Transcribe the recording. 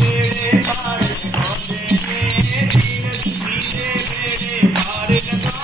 रे पार